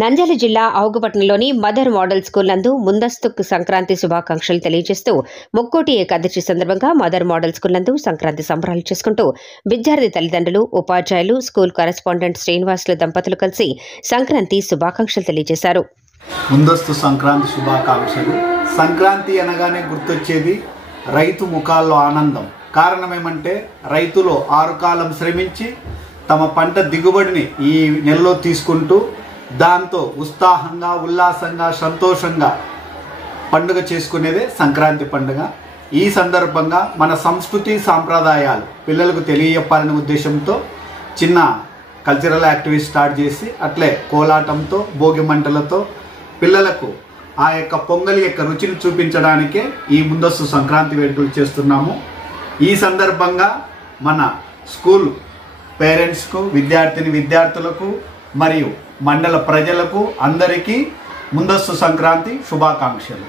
నంద్యాల జిల్లా ఔగుపట్నంలోని mother model school నందు ముందస్తు సంక్రాంతి శుభాకాంక్షలు తెలియజేస్తూ ముక్కోటి ఏకాదశి సందర్భంగా మదర్ మోడల్ స్కూల్ నందు సంక్రాంతి సంబరాలు చేసుకుంటూ విద్యార్థి తల్లిదండ్రులు, ఉపాధ్యాయులు, స్కూల్ కరెస్పాండెంట్ శ్రీనివాసుల దంపతులు కలిసి సంక్రాంతి శుభాకాంక్షలు తెలియజేశారు. ముందస్తు సంక్రాంతి శుభాకాంక్షలు. సంక్రాంతి అనగానే గుర్తొచ్చేది రైతు ముఖాల్లో ఆనందం. కారణం ఏమంటే రైతులు 6 కాలం శ్రమించి తమ పంట దిగుబడిని ఈ నెలలో తీసుకుంటూ దాంతో ఉత్సాహంగా, ఉల్లాసంగా, సంతోషంగా పండుగ చేసుకునేదే సంక్రాంతి పండుగ. ఈ సందర్భంగా మన సంస్కృతి సాంప్రదాయాలు పిల్లలకు తెలియజెప్పాలనే ఉద్దేశంతో చిన్న కల్చరల్ యాక్టివిటీ స్టార్ట్ చేసి అట్లే కోలాటంతో, భోగి మంటలతో పిల్లలకు ఆ యొక్క పొంగలి యొక్క రుచిని చూపించడానికే ఈ ముందస్తు సంక్రాంతి వేడుకలు చేస్తున్నాము. ఈ సందర్భంగా మన స్కూల్ పేరెంట్స్కు, విద్యార్థులకు మరియు మండల ప్రజలకు అందరికీ ముందస్తు సంక్రాంతి శుభాకాంక్షలు.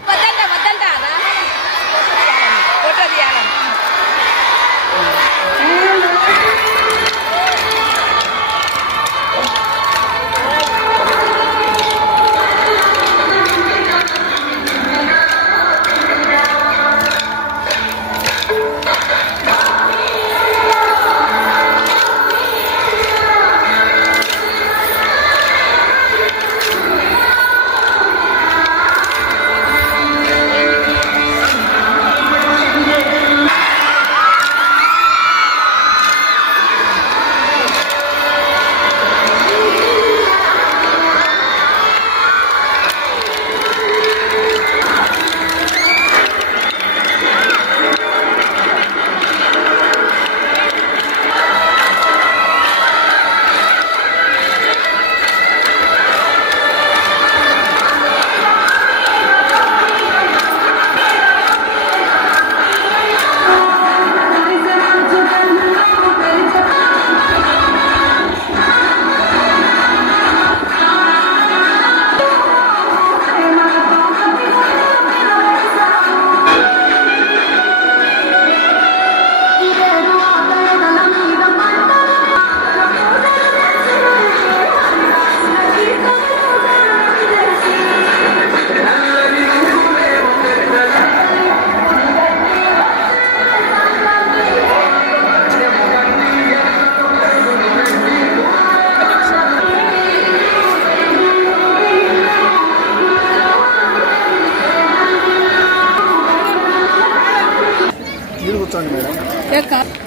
మేడం